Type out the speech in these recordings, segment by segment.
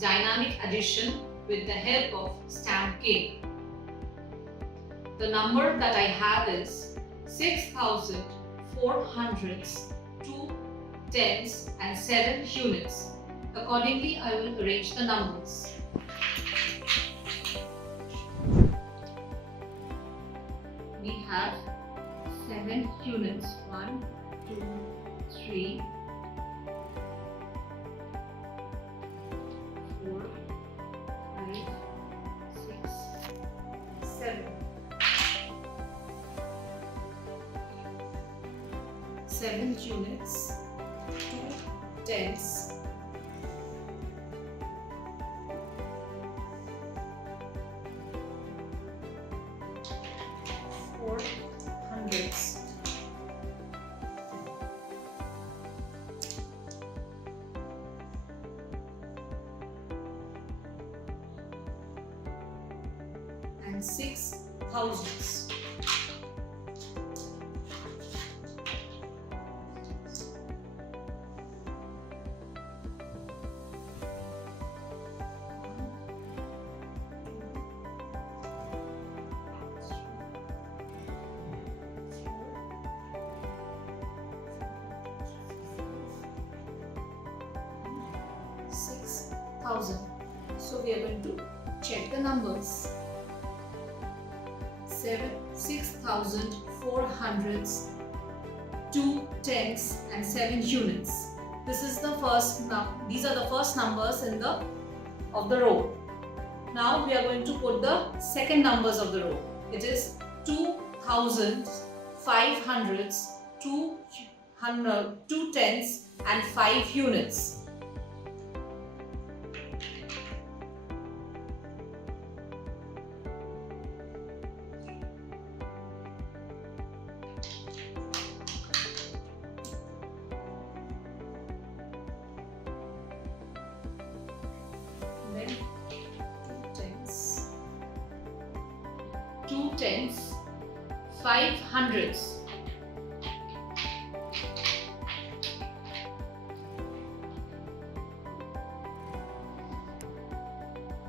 dynamic addition with the help of stamp game. The number that I have is 6,400, 2 tens and 7 units. Accordingly, I will arrange the numbers. We have 7 units. 1, 2, 3, 4, 5, 6, 7. 7 units, 2 tens, 4 hundreds, and 6 thousands. So we are going to check the numbers. 6,400, 2 tens and 7 units. These are the first numbers of the row. Now we are going to put the second numbers of the row. It is 2,000, 500, 2 tens and 5 units. Then 2 tens, 5 hundreds,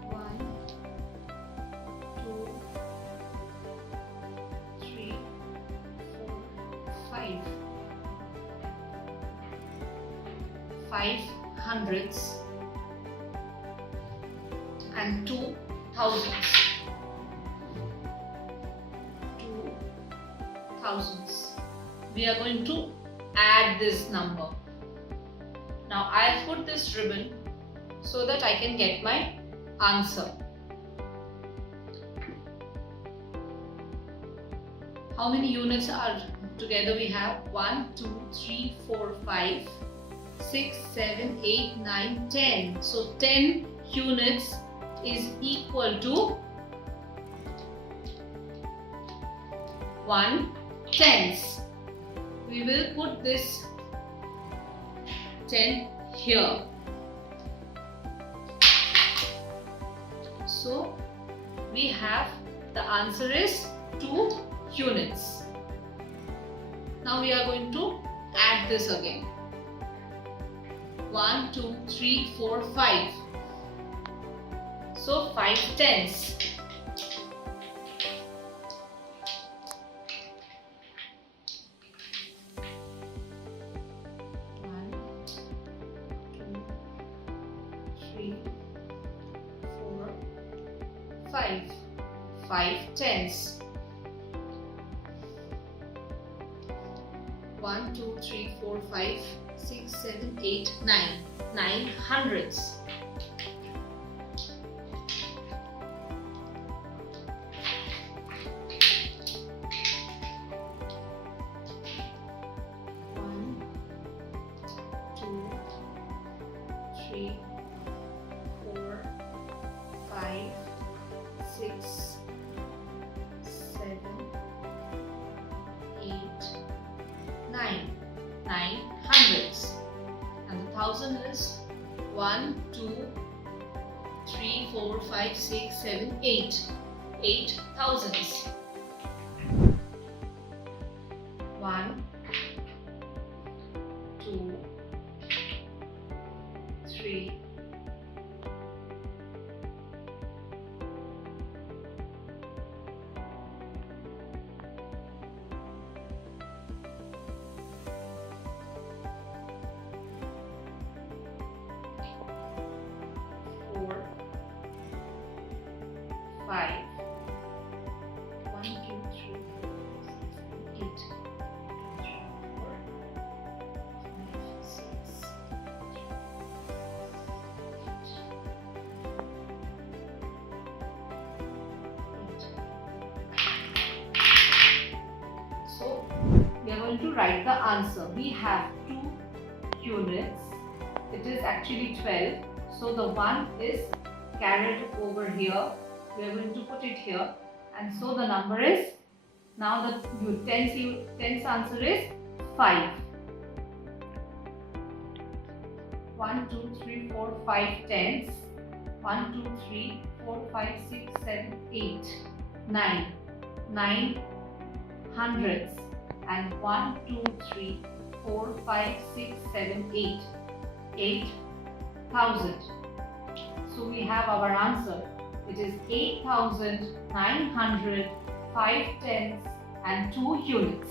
1, 2, 3, 4, 5, 5 hundreds and 2 thousands. 2 thousands. We are going to add this number. Now I'll put this ribbon so that I can get my answer. How many units are together we have? 1, 2, 3, 4, 5, 6, 7, 8, 9, 10. So 10 units is equal to 1 tens. We will put this 10 here. So we have the answer is 2 units. Now we are going to add this again. 1, 2, 3, 4, 5. So 5 tens. 1, 2, 3, 4, 5. 5 tens. 1, 2, 3, 4, 5, 6, 7, 8, 9. 9 hundreds. 3, 4, 5, 6, 7, 8, 9. 9 hundreds. And the thousand is 1, 2, 3, 4, 5, 6, 7, 8. 8 thousands. 1, 2, 3, 4, 5. 1, 2, 3, 4, 6, 8. So we are going to write the answer. We have 2 units. It is actually 12. So the 1 is carried over here. We are going to put it here. And so the number is, now the tens answer is 5. 1, 2, 3, 4, 5 tens. 1, 2, 3, 4, 5, 6, 7, 8, 9. 9 hundreds. And 1, 2, 3, 4, 5, 6, 7, 8. 8,000. So we have our answer. It is 8,900, 5 tens and 2 units.